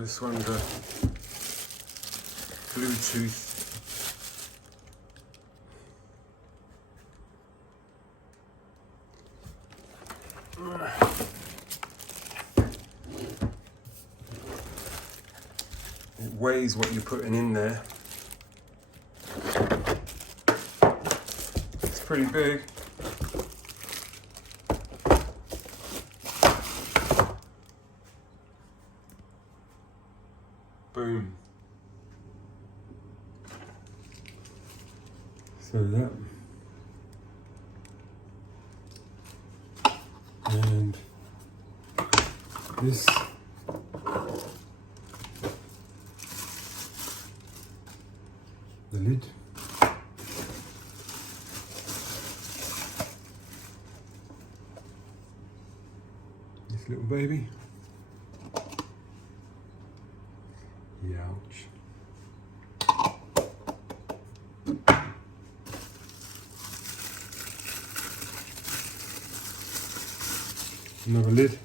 this one's a Bluetooth. It weighs what you're putting in there. It's pretty big. Boom. So that. And this. The lid. This little baby. Ouch. Another lid.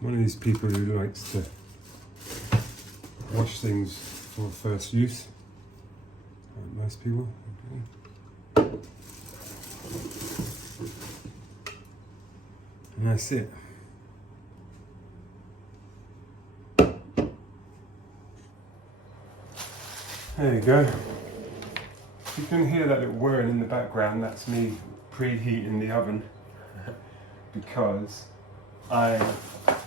One of these people who likes to wash things for first use. Like most people. Okay. And that's it. There you go. You can hear that little whirring in the background. That's me preheating the oven because I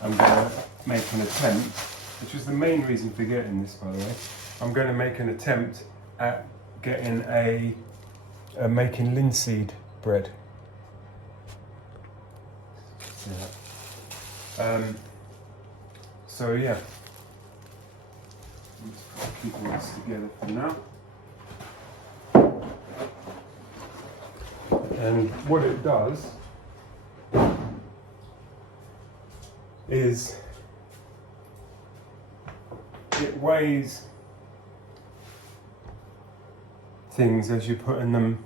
am going to make an attempt, which was the main reason for getting this, by the way. I'm going to make an attempt at getting making linseed bread. So yeah. Let's keep all this together for now. And what it does is it weighs things as you're putting them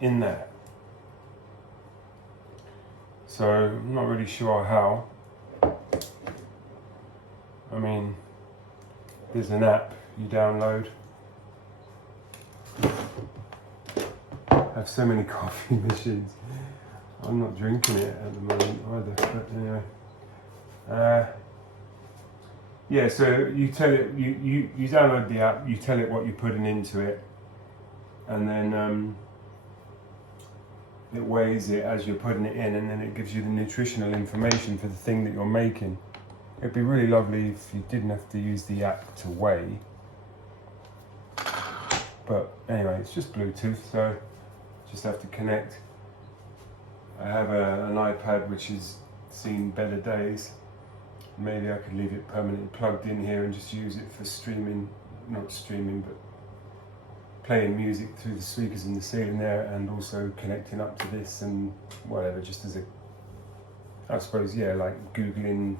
in there. So I'm not really sure how. I mean, there's an app you download. I have so many coffee machines. I'm not drinking it at the moment either, but anyway. Yeah, so you tell it, you download the app, you tell it what you're putting into it, and then it weighs it as you're putting it in, and then it gives you the nutritional information for the thing that you're making. It'd be really lovely if you didn't have to use the app to weigh. But anyway, it's just Bluetooth, so just have to connect. I have an iPad which has seen better days. Maybe I could leave it permanently plugged in here and just use it for streaming, not streaming, but playing music through the speakers in the ceiling there, and also connecting up to this and whatever, just as a, I suppose, yeah, like Googling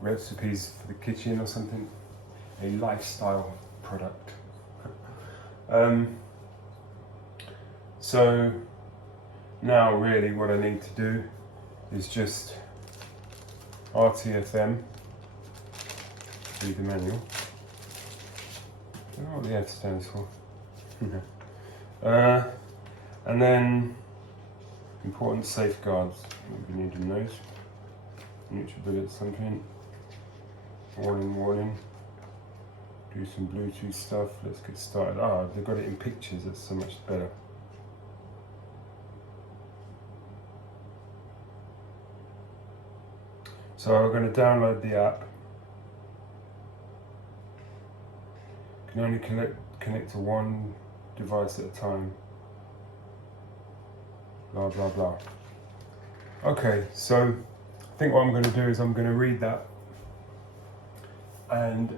recipes for the kitchen or something. A lifestyle product. So now really what I need to do is just RTFM, read the manual. I don't know what the F stands for. And then important safeguards. We'll be needing those. Nutribullet something. Warning. Do some Bluetooth stuff. Let's get started. Ah, they've got it in pictures. That's so much better. So I'm going to download the app. Can only connect to one device at a time. Blah blah blah. Okay, so I think what I'm going to do is I'm going to read that, and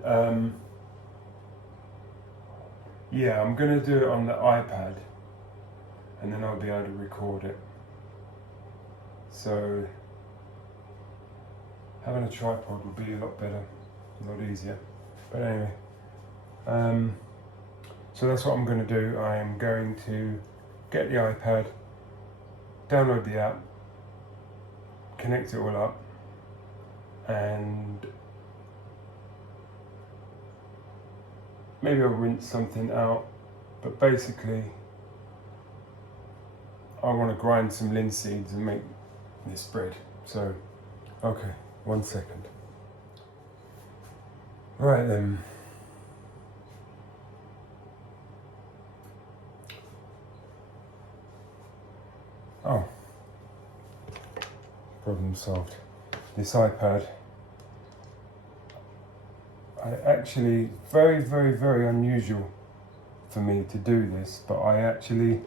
yeah, I'm going to do it on the iPad, and then I'll be able to record it. So having a tripod would be a lot better, a lot easier. But anyway, so that's what I'm going to do. I am going to get the iPad, download the app, connect it all up, and maybe I'll rinse something out, but basically I want to grind some linseeds and make this bread. So, okay, 1 second. Right then. Oh, problem solved. This iPad, I actually, very, very, very unusual for me to do this, but I actually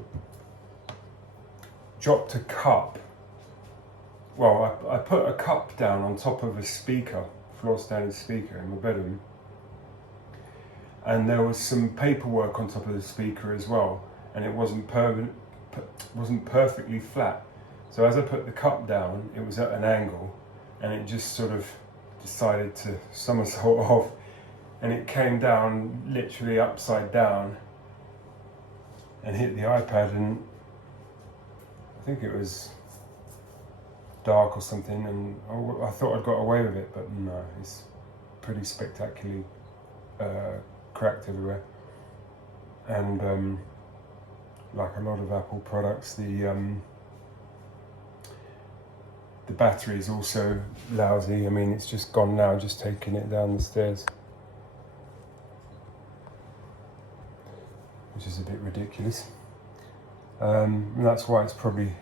dropped a cup. Well, I put a cup down on top of a speaker, floor standing speaker in my bedroom, and there was some paperwork on top of the speaker as well, and it wasn't perfectly flat. So as I put the cup down, it was at an angle, and it just sort of decided to somersault off, and it came down literally upside down and hit the iPad, and I think it was dark or something, and I thought I'd got away with it, but no, it's pretty spectacularly cracked everywhere. And like a lot of Apple products, the battery is also lousy. I mean, it's just gone now, just taking it down the stairs, which is a bit ridiculous. And that's why it's probably,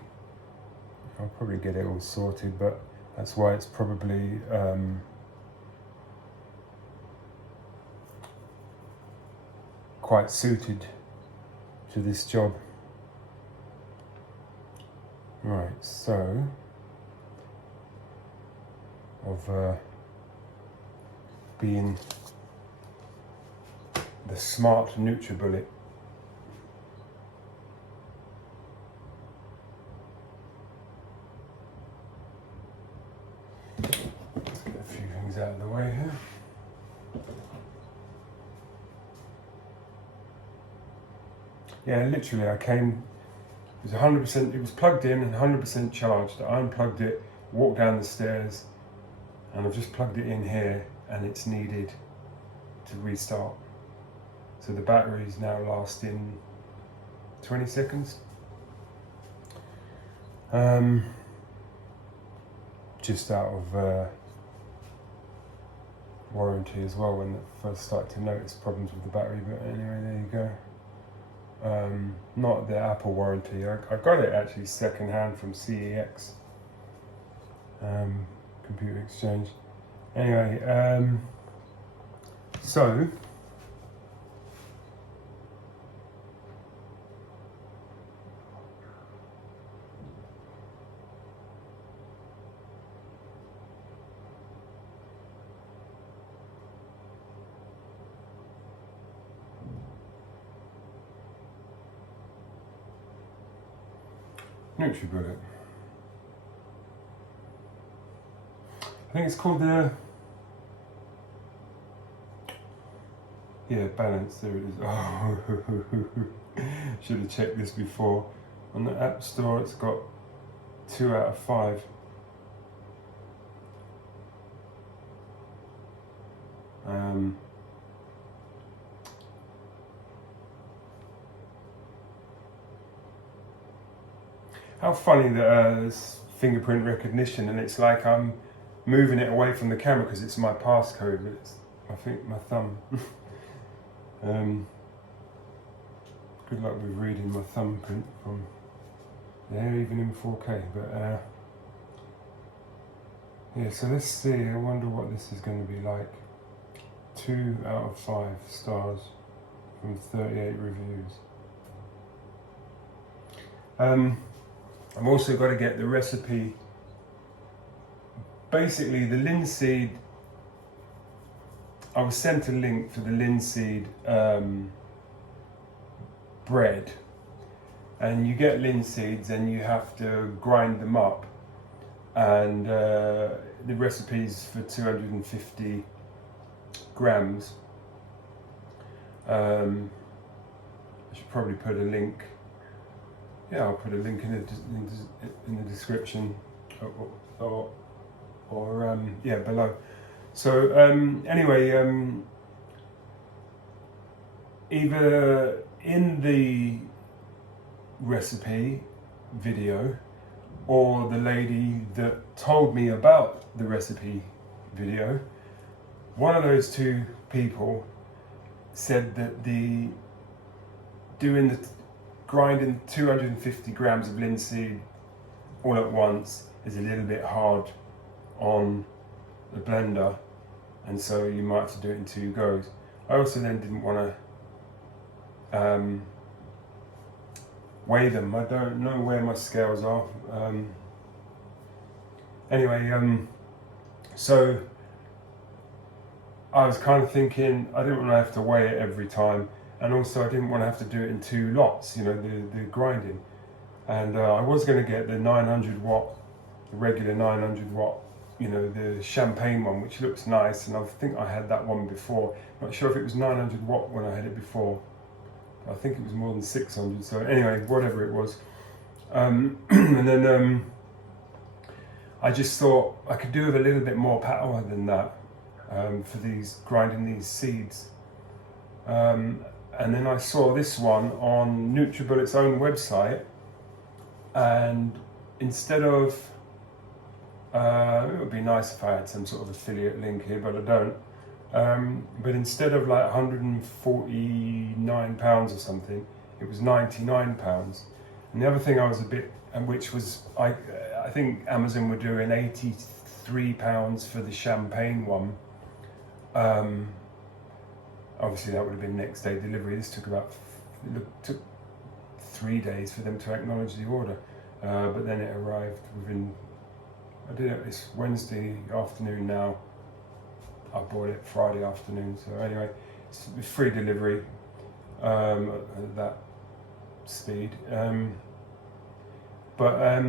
I'll probably get it all sorted, but that's why it's probably quite suited to this job. Right, so of being the smart Nutribullet. Let's get a few things out of the way here. Yeah, literally I came, it was 100%, it was plugged in and 100% charged. I unplugged it, walked down the stairs, and I've just plugged it in here, and it's needed to restart. So the battery is now lasting 20 seconds. Just out of warranty as well, when I first started to notice problems with the battery, but anyway, there you go. Not the Apple warranty. I got it actually second hand from CEX, Computer Exchange. Anyway, so Nutribullet. I think it's called the Balance. There it is. Oh, should have checked this before. On the App Store, it's got 2 out of 5. How funny that it's fingerprint recognition, and it's like I'm moving it away from the camera because it's my passcode, but it's, I think, my thumb. Good luck with reading my thumbprint from there, even in 4K. But yeah, so let's see. I wonder what this is going to be like. 2 out of 5 stars from 38 reviews. I've also got to get the recipe. Basically, the linseed, I was sent a link for the linseed bread, and you get linseeds and you have to grind them up, and the recipe's for 250 grams. I should probably put a link. Yeah, I'll put a link in the description, or below. So anyway, either in the recipe video or the lady that told me about the recipe video, one of those two people said that grinding 250 grams of linseed all at once is a little bit hard on the blender, and so you might have to do it in 2 goes. I also then didn't want to weigh them. I don't know where my scales are. Anyway, so I was kind of thinking I didn't want to have to weigh it every time, and also I didn't want to have to do it in 2 lots, you know, the grinding. And I was going to get the 900 watt, the regular 900 watt, you know, the champagne one, which looks nice, and I think I had that one before. Not sure if it was 900 watt when I had it before. I think it was more than 600, so anyway, whatever it was. And then I just thought I could do with a little bit more power than that for grinding these seeds. And then I saw this one on Nutribullet's own website, and instead of, it would be nice if I had some sort of affiliate link here, but I don't. But instead of like £149 or something, it was £99. And the other thing I was which was, I think Amazon were doing £83 for the champagne one. Obviously that would have been next day delivery. This took took 3 days for them to acknowledge the order. But then it arrived within, it's Wednesday afternoon now. I bought it Friday afternoon, so anyway, it's free delivery at that speed. But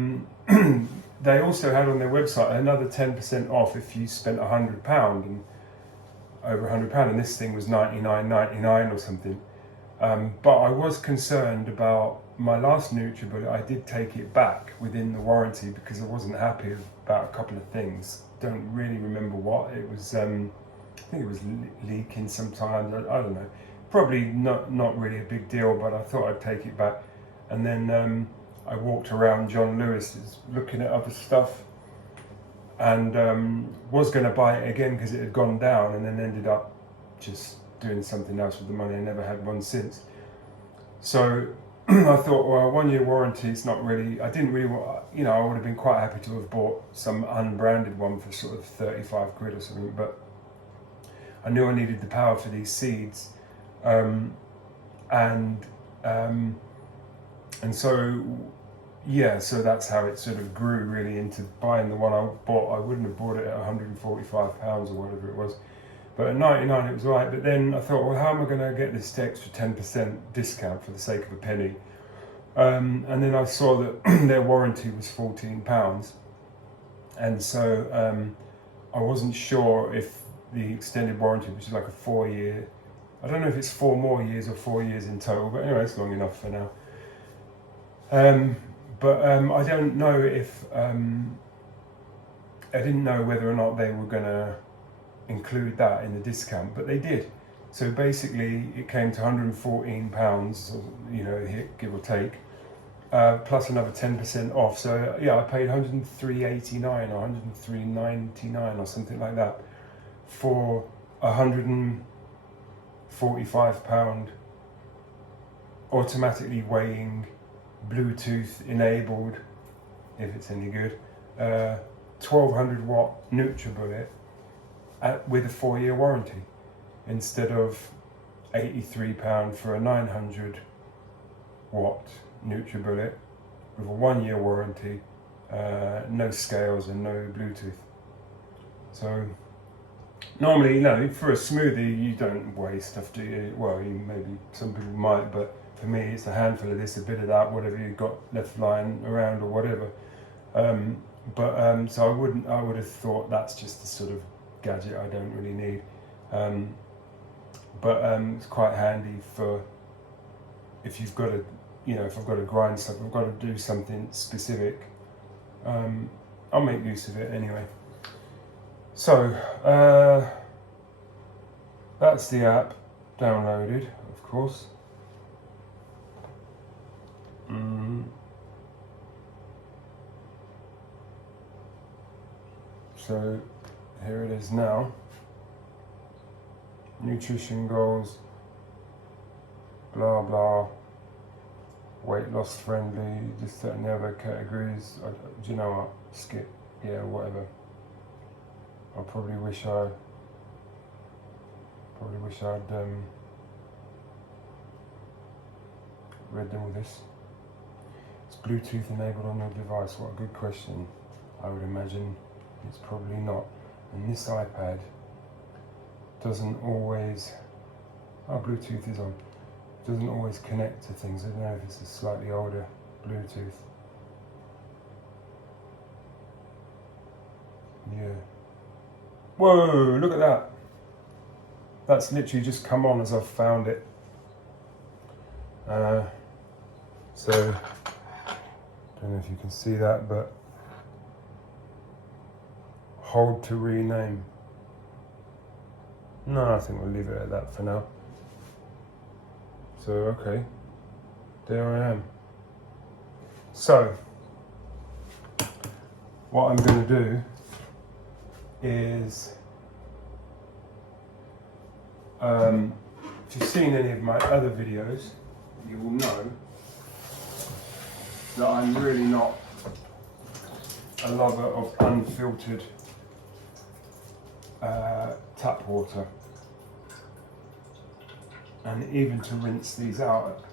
they also had on their website another 10% off if you spent £100 and over £100, and this thing was $99.99 or something. But I was concerned about my last Nutribullet. I did take it back within the warranty because I wasn't happy about a couple of things. Don't really remember what it was. I think it was leaking sometimes. I don't know. Probably not really a big deal, but I thought I'd take it back. And then I walked around John Lewis's looking at other stuff, and was going to buy it again because it had gone down, and then ended up just doing something else with the money. I never had one since. So I thought, well, 1 year warranty is not really, I didn't really want, you know, I would have been quite happy to have bought some unbranded one for sort of 35 quid or something, but I knew I needed the power for these seeds. And so, yeah, so that's how it sort of grew really into buying the one I bought. I wouldn't have bought it at £145 or whatever it was. But at 99 it was all right. But then I thought, well, how am I going to get this extra 10% discount for the sake of a penny? And then I saw that their warranty was £14. And so I wasn't sure if the extended warranty, which is like a 4 year, I don't know if it's 4 more years or 4 years in total, but anyway, it's long enough for now. But I don't know if, I didn't know whether or not they were going to include that in the discount, but they did. So basically it came to £114, you know, give or take, plus another 10% off. So yeah, I paid £103.89 or £103.99 or something like that for £145 automatically weighing, Bluetooth enabled, if it's any good, 1200 watt Nutribullet with a 4 year warranty, instead of £83 for a 900 watt Nutribullet with a 1 year warranty, no scales and no Bluetooth. So normally, you know, for a smoothie you don't weigh stuff, do you? Well, maybe some people might, but for me it's a handful of this, a bit of that, whatever you've got left lying around or whatever. So I would have thought that's just the sort of gadget I don't really need. It's quite handy for if you've got to, you know, if I've got to grind stuff, I've got to do something specific. I'll make use of it anyway. So that's the app downloaded, of course. course. So here it is now. Nutrition goals, blah blah, weight loss friendly, this, that and the other categories. Do you know what? Skip, yeah, whatever. I probably wish I'd read all this. Is Bluetooth enabled on your device? What a good question. I would imagine it's probably not. And this iPad doesn't always, Bluetooth is on, doesn't always connect to things. I don't know if it's a slightly older Bluetooth. Yeah. Whoa, look at that. That's literally just come on as I've found it. So, don't know if you can see that, but hold to rename. No, I think we'll leave it at that for now. So, okay, there I am. So, what I'm going to do is, if you've seen any of my other videos, you will know that I'm really not a lover of unfiltered tap water. And even to rinse these out,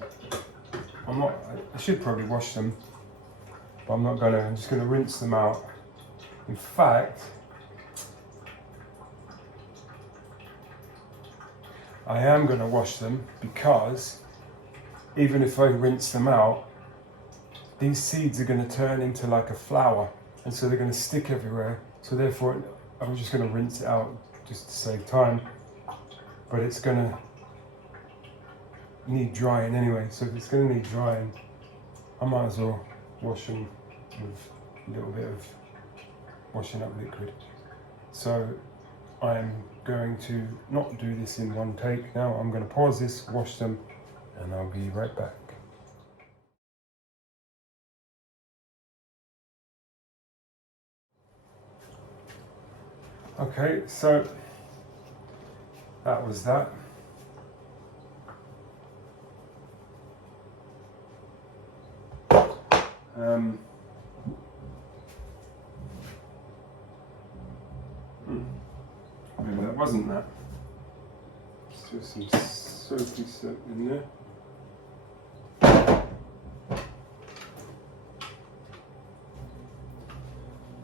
I should probably wash them, but I'm not gonna. I'm just gonna rinse them out. In fact, I am gonna wash them, because even if I rinse them out, these seeds are gonna turn into like a flower, and so they're gonna stick everywhere. So therefore, I'm just gonna rinse it out just to save time, but it's gonna need drying anyway. So if it's going to need drying, I might as well wash them with a little bit of washing up liquid. So I'm going to not do this in one take now. I'm going to pause this, wash them, and I'll be right back. Okay, so that was that. Maybe that wasn't that. Let's do some soapy soap in there.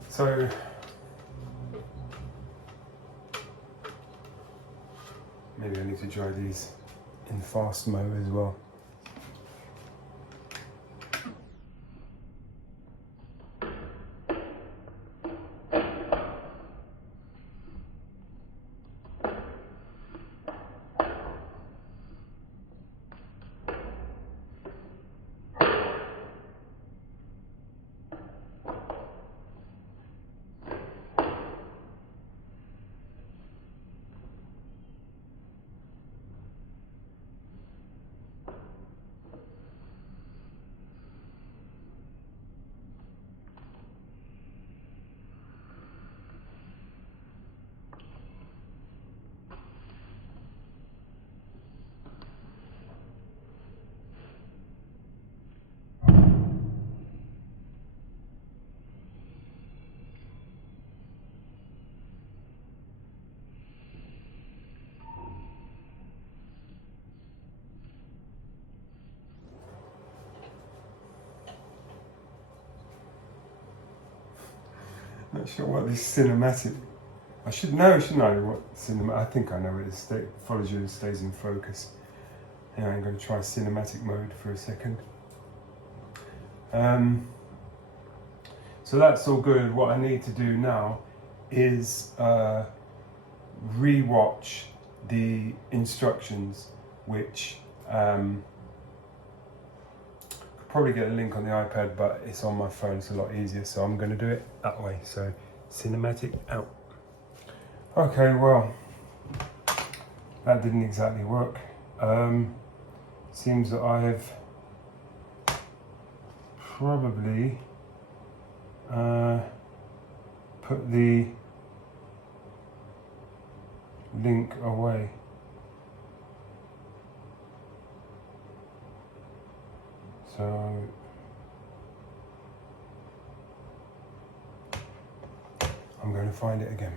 So maybe I need to dry these in fast mode as well. Not sure what this cinematic. I should know, shouldn't I? What cinema? I think I know what it is. Follows you and stays in focus. Yeah, I'm going to try cinematic mode for a second. So that's all good. What I need to do now is re-watch the instructions, which probably get a link on the iPad, but it's on my phone, it's a lot easier, so I'm going to do it that way. So cinematic out. Okay, well, that didn't exactly work. seems that I've probably put the link away. So I'm going to find it again.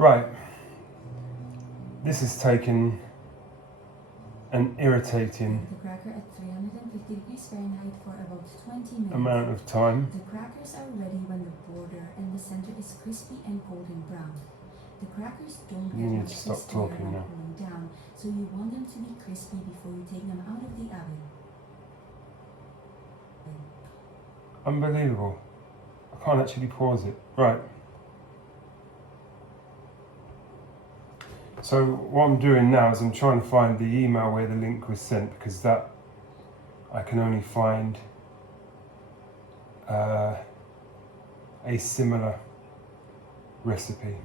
Right, this has taken an irritating the cracker at 350 degrees Fahrenheit for about 20 minutes. Amount of time. The crackers are ready when the border and the center is crispy and golden brown. The crackers don't get You need much to stop crispier talking when now. cooling down, so you want them to be crispy before you take them out of the oven. Unbelievable. I can't actually pause it. Right. So what I'm doing now is I'm trying to find the email where the link was sent, because that I can only find a similar recipe.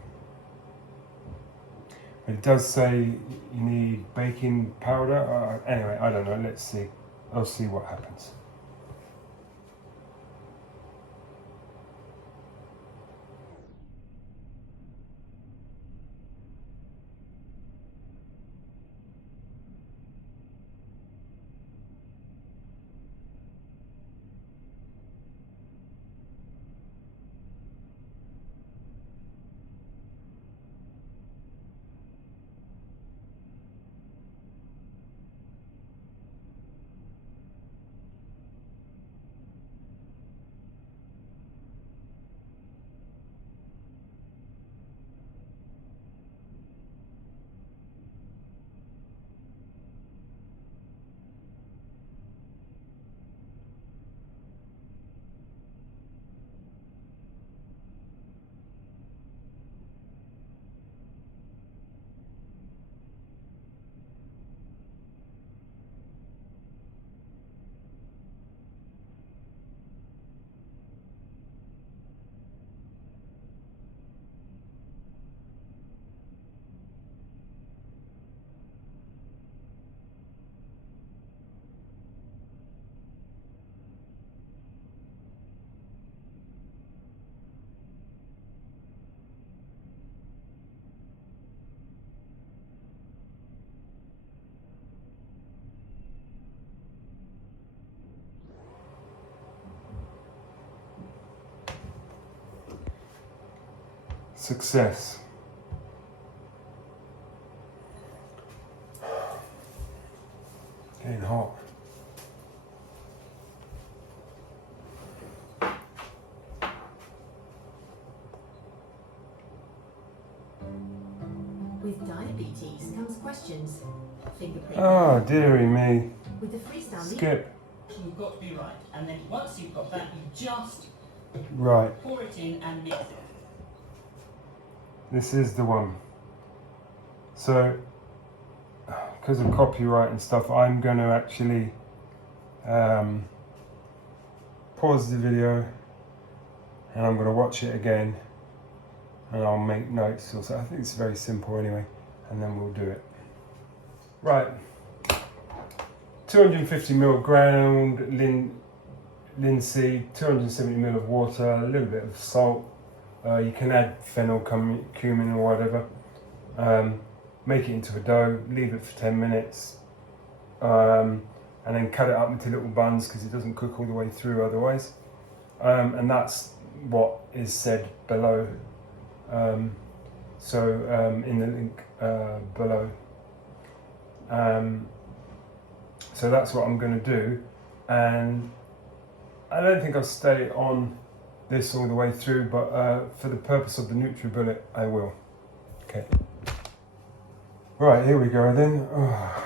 But it does say you need baking powder. Anyway, I don't know. Let's see. I'll see what happens. Success. Getting hot. With diabetes comes questions. Fingerprint. Oh, dearie me. With the freestyle Skip. You've got to be right, and then once you've got that, you just Right. pour it in and mix it. This is the one. So, because of copyright and stuff, I'm going to actually pause the video and I'm going to watch it again and I'll make notes. Also, I think it's very simple anyway, and then we'll do it. Right. 250ml ground linseed, 270ml of water, a little bit of salt. You can add fennel, cumin or whatever. Make it into a dough, leave it for 10 minutes, and then cut it up into little buns because it doesn't cook all the way through otherwise. And that's what is said below. In the link below. So that's what I'm going to do, and I don't think I'll stay on this all the way through, but for the purpose of the Nutribullet, I will. Okay. Right, here we go then. Oh.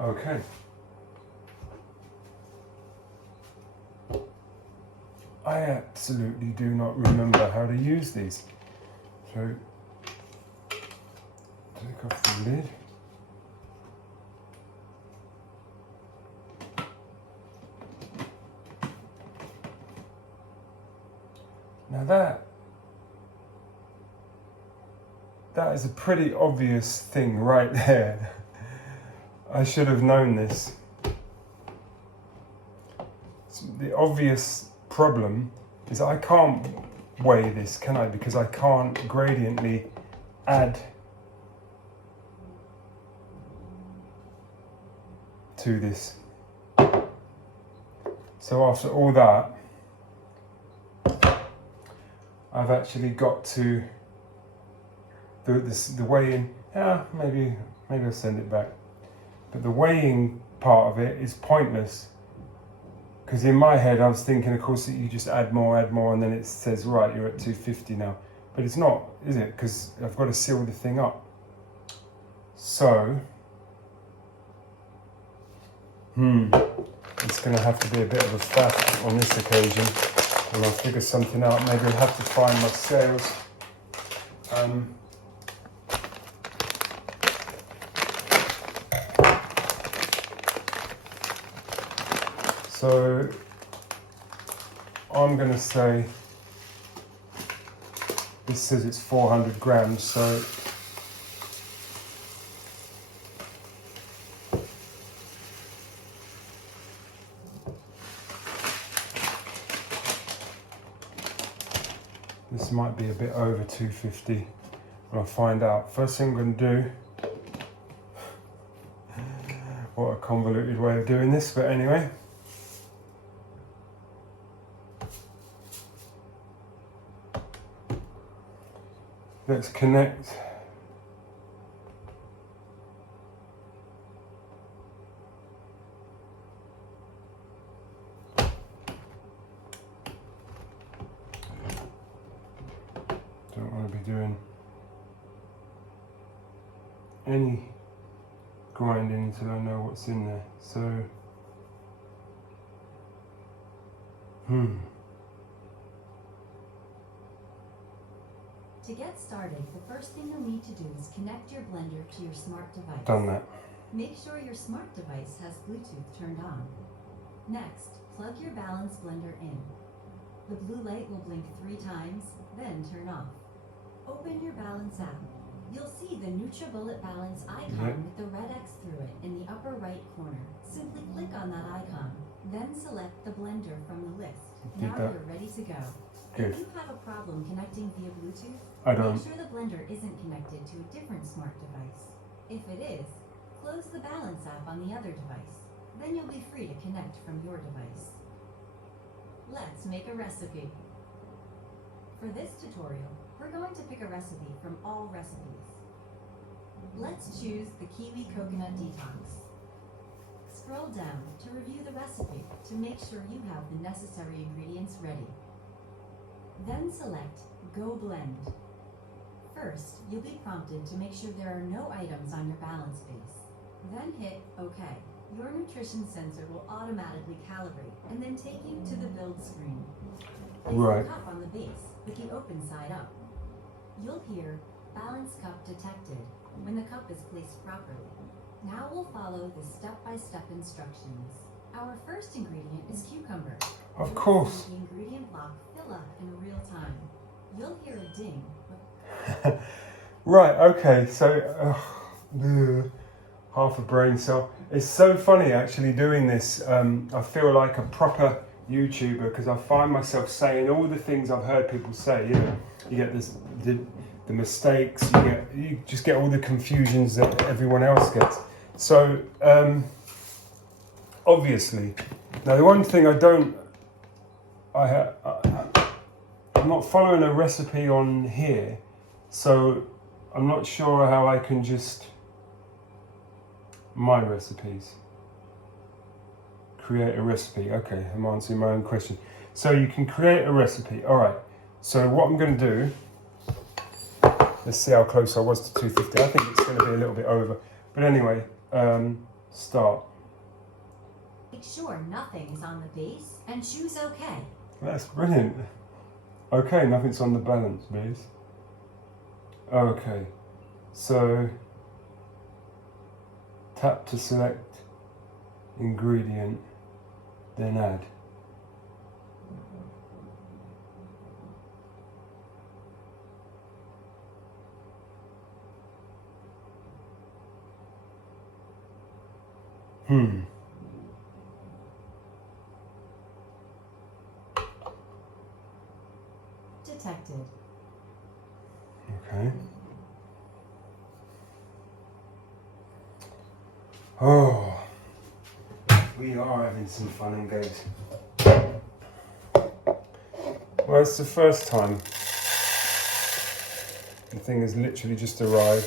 Okay. I absolutely do not remember how to use these. So, take off the lid. Now that is a pretty obvious thing right there. I should have known this. The obvious problem is I can't weigh this, can I? Because I can't gradiently add to this. So after all that, I've actually got to the weighing. Yeah, maybe I'll send it back. But the weighing part of it is pointless. Because in my head I was thinking, of course, that you just add more, and then it says, right, you're at 250 now. But it's not, is it? Because I've got to seal the thing up. So, it's going to have to be a bit of a faff on this occasion. And I'll figure something out. Maybe I'll have to find my scales. So I'm going to say, this says it's 400 grams, so this might be a bit over 250. I'll find out. First thing I'm going to do, what a convoluted way of doing this, but anyway. Let's connect. Don't want to be doing any grinding until I know what's in there. So, To get started, the first thing you'll need to do is connect your blender to your smart device. Done that. Make sure your smart device has Bluetooth turned on. Next, plug your balance blender in. The blue light will blink 3 times, then turn off. Open your balance app. You'll see the Nutribullet Balance icon with the red X through it in the upper right corner. Simply click on that icon, then select the blender from the list. Now you're ready to go. Good. If you have a problem connecting via Bluetooth, I don't. make sure the blender isn't connected to a different smart device. If it is, close the Balance app on the other device. Then you'll be free to connect from your device. Let's make a recipe. For this tutorial, we're going to pick a recipe from all recipes. Let's choose the Kiwi Coconut Detox. Scroll down to review the recipe to make sure you have the necessary ingredients ready. Then select Go Blend. First, you'll be prompted to make sure there are no items on your balance base. Then hit OK. Your nutrition sensor will automatically calibrate and then take you to the build screen. Place the cup on the base with the open side up. You'll hear Balance Cup Detected when the cup is placed properly. Now we'll follow the step-by-step instructions. Our first ingredient is cucumber. Of course. The ingredient block fill up in real time. You'll hear a ding. Right, okay, so half a brain cell. It's so funny actually doing this. I feel like a proper YouTuber because I find myself saying all the things I've heard people say. You know, you get this, the mistakes, you just get all the confusions that everyone else gets. So obviously, now the one thing I'm not following a recipe on here, so I'm not sure how I can just my recipes. Create a recipe. Okay, I'm answering my own question. So you can create a recipe. All right. So what I'm going to do, let's see how close I was to 250. I think it's going to be a little bit over. But anyway, start. Make sure nothing's on the base and choose OK. That's brilliant. Okay, nothing's on the balance base. Okay, so tap to select ingredient, then add. Detected. Okay. Oh, we are having some fun and games. Well, it's the first time The thing has literally just arrived.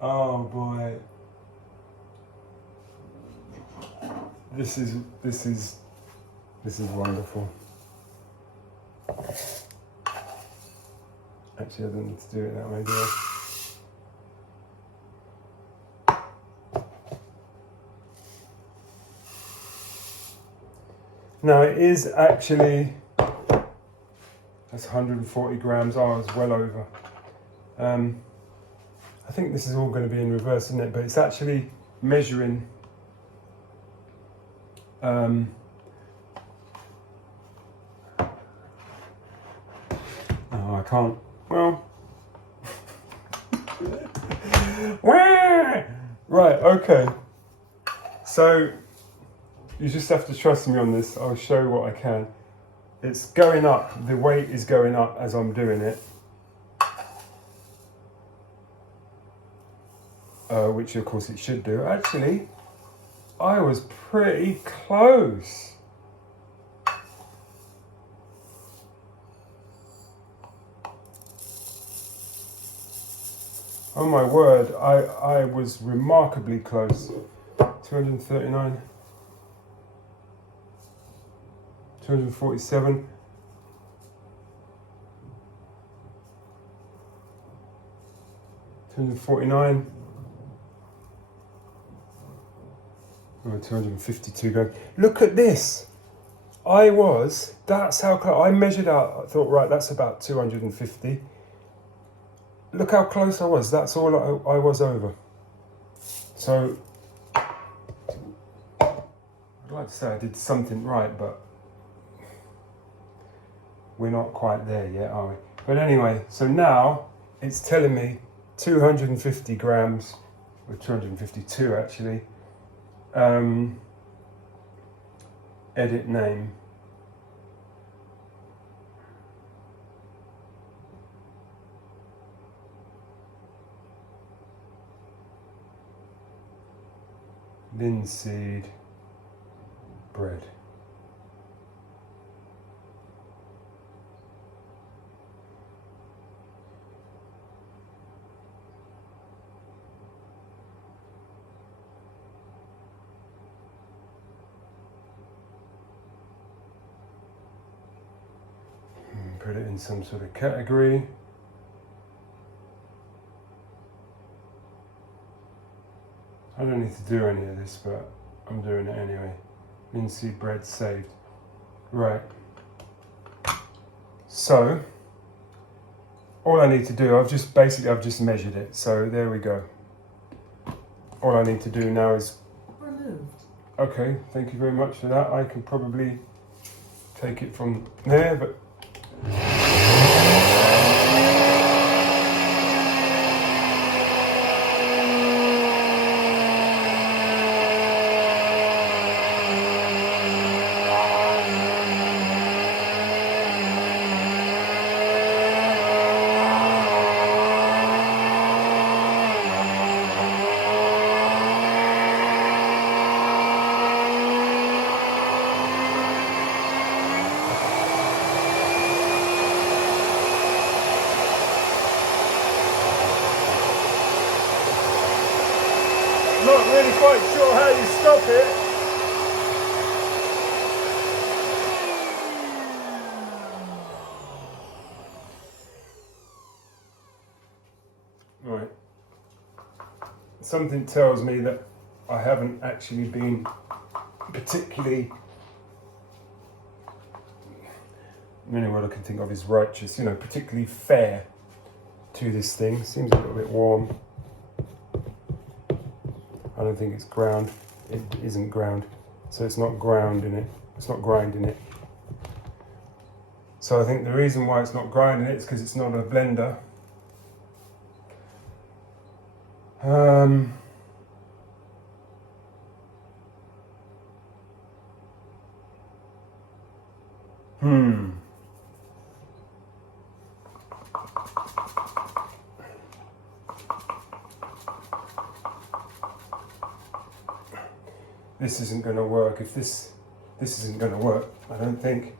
Oh boy. This is wonderful. Actually, I don't need to do it that way, do I? Now it is actually, that's 140 grams. Oh, I was well over. I think this is all going to be in reverse, isn't it? But it's actually measuring oh, I can't. Well, right, okay. So you just have to trust me on this. I'll show you what I can. It's going up. The weight is going up as I'm doing it. Which of course it should do. Actually, I was pretty close. Oh my word, I was remarkably close. 239, 247, 249, 252 grams. Look at this. That's how close. I measured out, I thought, right, that's about 250. Look how close I was. That's all I was over. So, I'd like to say I did something right, but we're not quite there yet, are we? But anyway, so now it's telling me 250 grams, or 252 actually. Edit name. Linseed bread. Put it in some sort of category. I don't need to do any of this, but I'm doing it anyway. Linseed bread saved. Right. So, all I need to do, I've just measured it. So there we go. All I need to do now is... Removed. Okay, thank you very much for that. I can probably take it from there, but... Not really quite sure how you stop it. Right. Something tells me that I haven't actually been particularly, the only word I can think of is righteous, particularly fair to this thing. Seems a little bit warm. I don't think it's ground. It isn't ground. So it's not ground in it. It's not grinding it. So I think the reason why it's not grinding it is because it's not a blender. This isn't going to work. If this this isn't going to work, I don't think.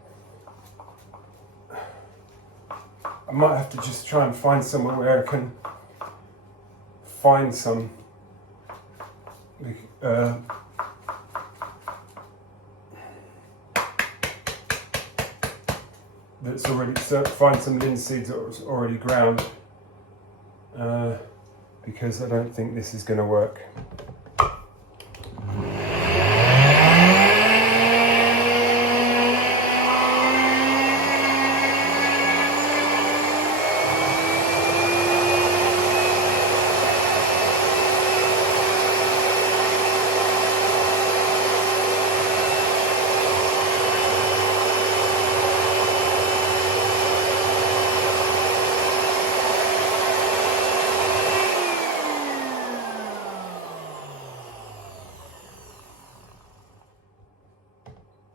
I might have to just try and find somewhere where I can find some that's already, find some linseed that's already ground, because I don't think this is going to work.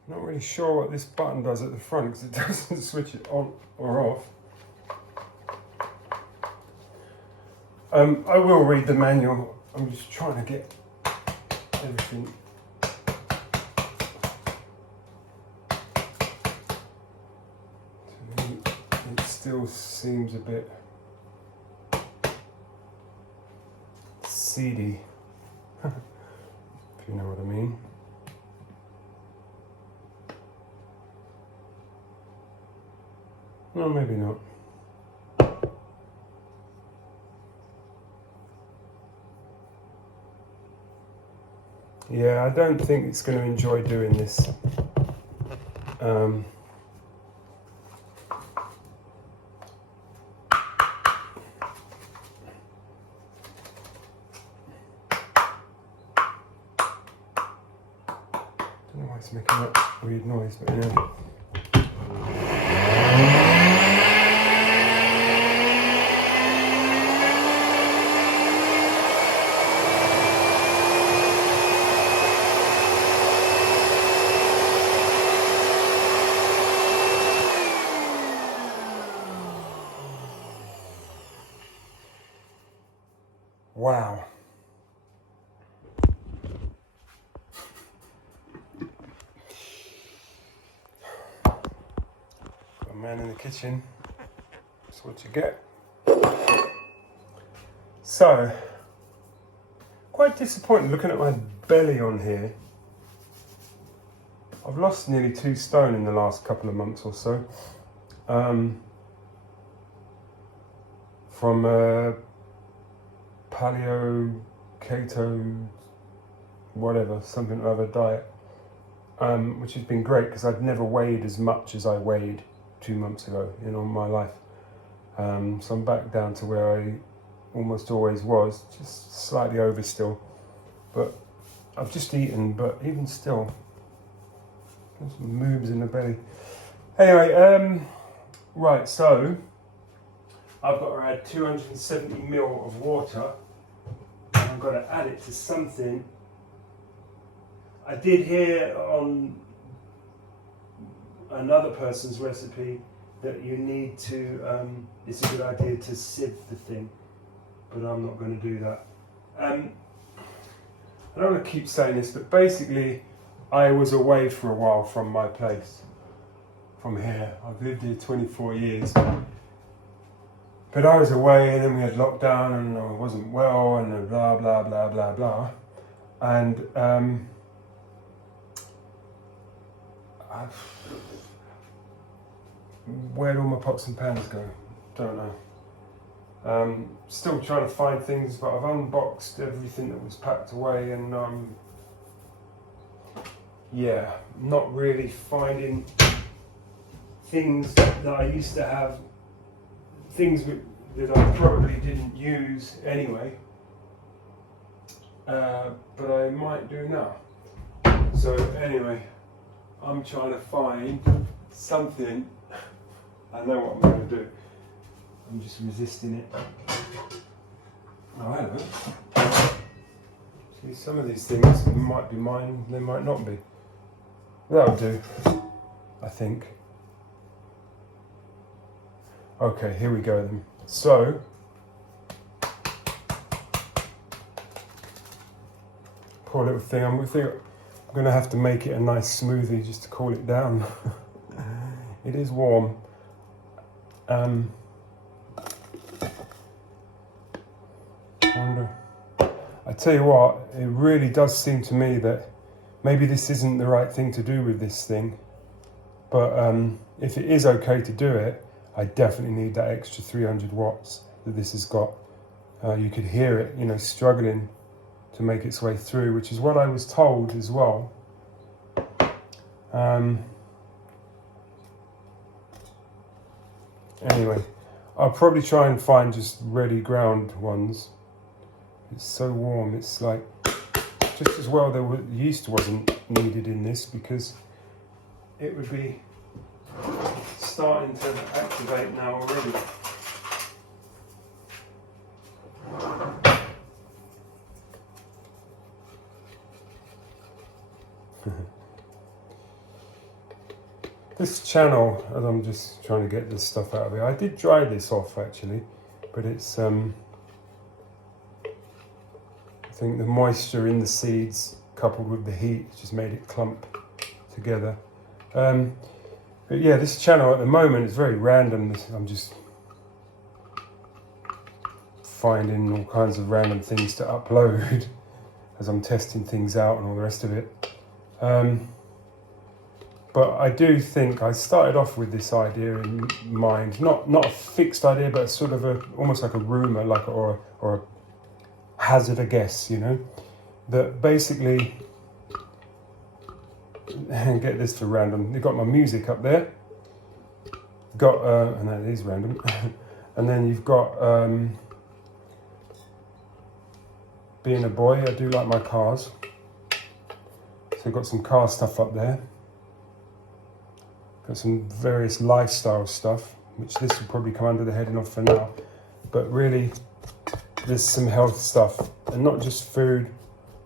Not really sure what this button does at the front because it doesn't switch it on or off. I will read the manual. I'm just trying to get everything. To me, it still seems a bit seedy, if you know what I mean. No, maybe not. Yeah, I don't think it's going to enjoy doing this. Don't know why it's making that weird noise, but yeah. Wow. Got a man in the kitchen. That's what you get. So, quite disappointed looking at my belly on here. I've lost nearly 2 stone in the last couple of months or so. From paleo, keto, whatever, something or other diet, which has been great because I'd never weighed as much as I weighed 2 months ago in all my life. So I'm back down to where I almost always was, just slightly over still. But I've just eaten, but even still, there's some moves in the belly. Anyway, right, so I've got to add 270 ml of water. I've got to add it to something. I did hear on another person's recipe that you need to, it's a good idea to sieve the thing, but I'm not going to do that. I don't want to keep saying this, but basically I was away for a while from my place, from here. I've lived here 24 years. But I was away and then we had lockdown and I wasn't well and blah, blah, blah, blah, blah. And where'd all my pots and pans go? Don't know. Still trying to find things, but I've unboxed everything that was packed away and yeah, not really finding things that I used to have. Things that I probably didn't use anyway, but I might do now. So anyway, I'm trying to find something. I know what I'm going to do. I'm just resisting it. Oh, hello. See, some of these things might be mine, they might not be. That'll do, I think. Okay, here we go then. So, poor little thing. I'm going to have to make it a nice smoothie just to cool it down. It is warm. I wonder. I tell you what, it really does seem to me that maybe this isn't the right thing to do with this thing. But if it is okay to do it, I definitely need that extra 300 watts that this has got. You could hear it, you know, struggling to make its way through, which is what I was told as well. Anyway, I'll probably try and find just ready ground ones. It's so warm, it's like, just as well yeast wasn't needed in this, because it would be starting to activate now already. This channel, as I'm just trying to get this stuff out of it, I did dry this off actually, but it's I think the moisture in the seeds coupled with the heat just made it clump together. But yeah, this channel at the moment is very random. I'm just finding all kinds of random things to upload as I'm testing things out and all the rest of it. But I do think I started off with this idea in mind, not a fixed idea, but sort of almost like a rumor, or a hazard a guess, you know, that basically, and get this for random. You've got my music up there. Got and that is random, and then you've got being a boy, I do like my cars, so I've got some car stuff up there. Got some various lifestyle stuff, which this will probably come under the heading of for now. But really, there's some health stuff, and not just food,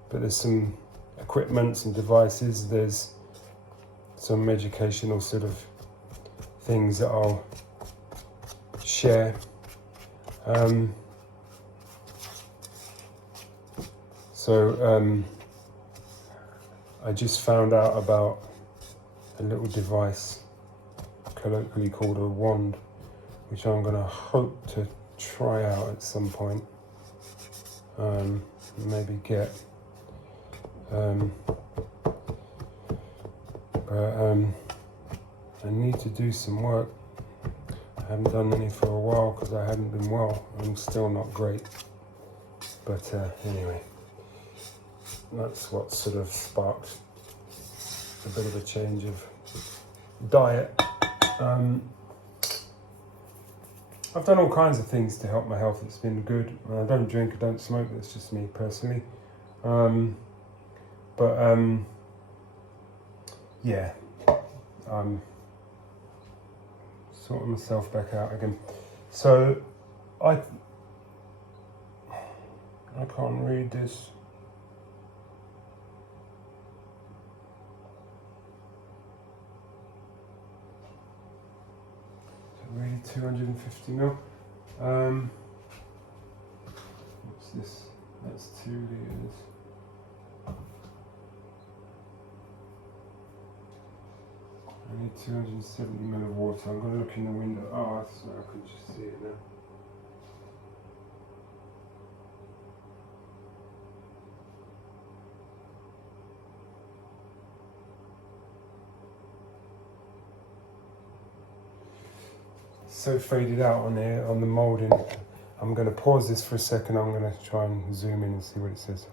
but there's some equipment, some devices. There's some educational sort of things that I'll share. I just found out about a little device colloquially called a wand, which I'm going to hope to try out at some point, maybe get, I need to do some work. I haven't done any for a while because I haven't been well. I'm still not great, but anyway, that's what sort of sparked a bit of a change of diet. I've done all kinds of things to help my health. It's been good. I don't drink, I don't smoke. That's just me personally. Yeah, I'm sorting myself back out again. So I can't read this. Really 250 mil. What's this? That's 2 litres. I need 270 mil of water. I'm going to look in the window. Oh, that's where I could just see it now. So faded out on there on the moulding. I'm going to pause this for a second. I'm going to try and zoom in and see what it says.